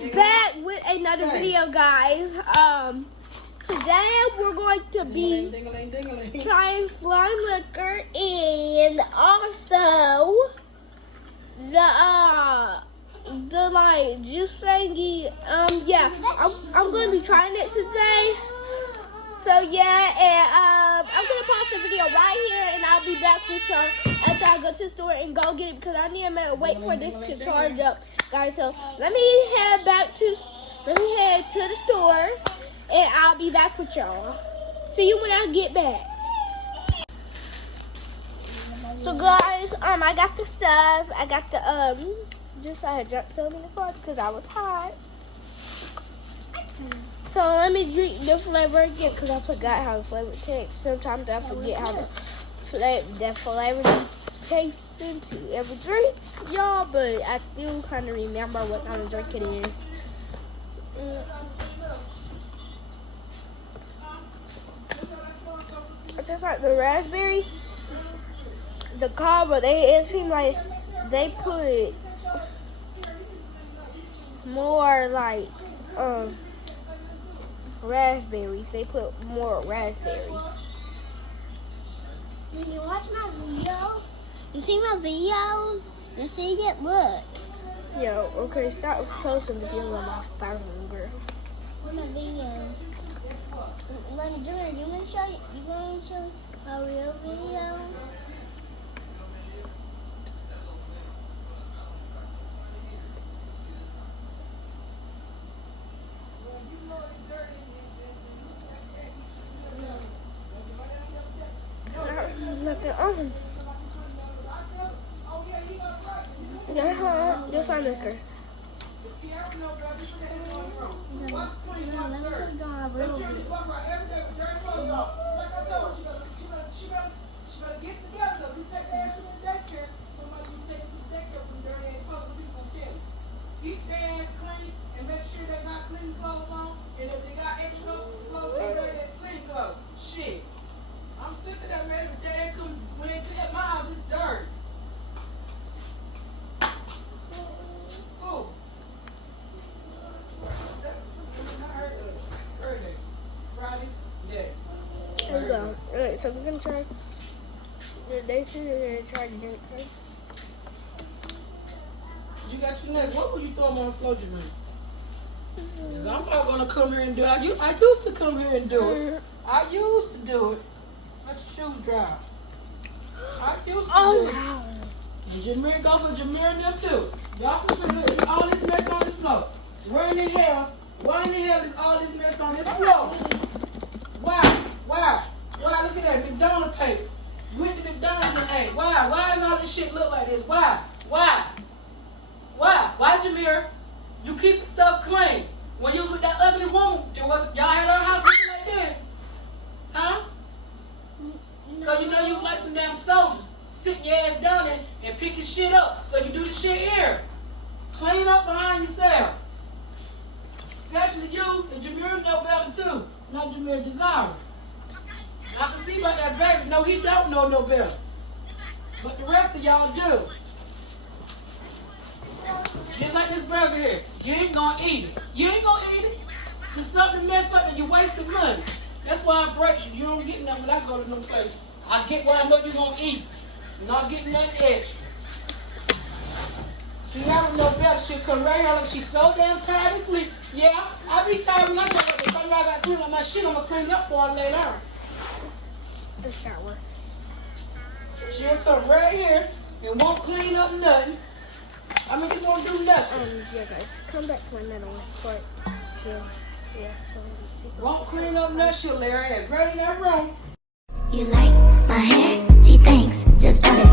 is back with another video, guys. Today we're going to be trying slime liquor and also the like juice thingy. Yeah, I'm gonna be trying it today. So yeah, and I'm gonna pause the video right here, and I'll be back with y'all after I go to the store and go get it because I need a minute to wait for this to charge up, guys. So let me head to the store, and I'll be back with y'all. See you when I get back. So guys, I got the stuff. I got the I had dropped some in the car because I was hot. So let me drink the flavor again because I forgot how the flavor tastes. Sometimes I forget how the flavor tastes into every drink, y'all, but I still kind of remember what kind of drink it is. It's just like the raspberry, the cobbler. It seems like they put more like raspberries. They put more raspberries. Did you watch my video? You see my video? You see it? Look. Yo, okay, stop posting videos on my phone, girl. What's my video? Let me do it. You want to show a real video? Nothing on. Yeah, just on liquor. Keep their ass clean and make sure they got clean clothes on. And if they got extra clothes, they wear their clean clothes. Shit. I'm sick of that man. They come when they clean my house, it's dirt. Oh. I heard that. Fridays? Yeah. Here we go. Alright, so we're gonna try. They said they're gonna try to drink first. You got your next. What would you throw them on the floor, Jermaine? 'Cause I'm not gonna come here and do it. I used to come here and do it. I used to do it. Let your shoes dry. I used to do it. Wow. And Jameer, go for Jameer and them too. Y'all can put all this mess on this floor. Why in the hell is all this mess on this floor? Why? Look at that McDonald's paper. You went to McDonald's and ate. Why? Why does all this shit look like this? Why, Jameer? You keep the stuff clean. When you was with that ugly woman, y'all had her house looking like that? Huh? Because you know you like some damn soldiers. Sitting your ass down there and picking shit up. So you do the shit here. Clean up behind yourself. Especially you and Jameer know better too. Not Jameer Desire. I can see about that baby. No, he don't know no better. But the rest of y'all do. Just like this burger here. You ain't gonna eat it. It's something mess up and you wasting money. That's why I break you. You don't get nothing when I go to no place. I get what I know you're gonna eat. You're not getting nothing extra. She don't know better. She'll come right here like she's so damn tired and sleep. Yeah, I be tired when I go to something I got to clean up my shit. I'm gonna clean it up for her later. The shower. She'll come right here and won't clean up nothing. I mean, just won't do nothing. Yeah, guys, come back to my middle part two. Yeah, so. Won't clean up nothing. She'll lay her ass right in that room. You like my hair? Gee, thanks. Just bought it.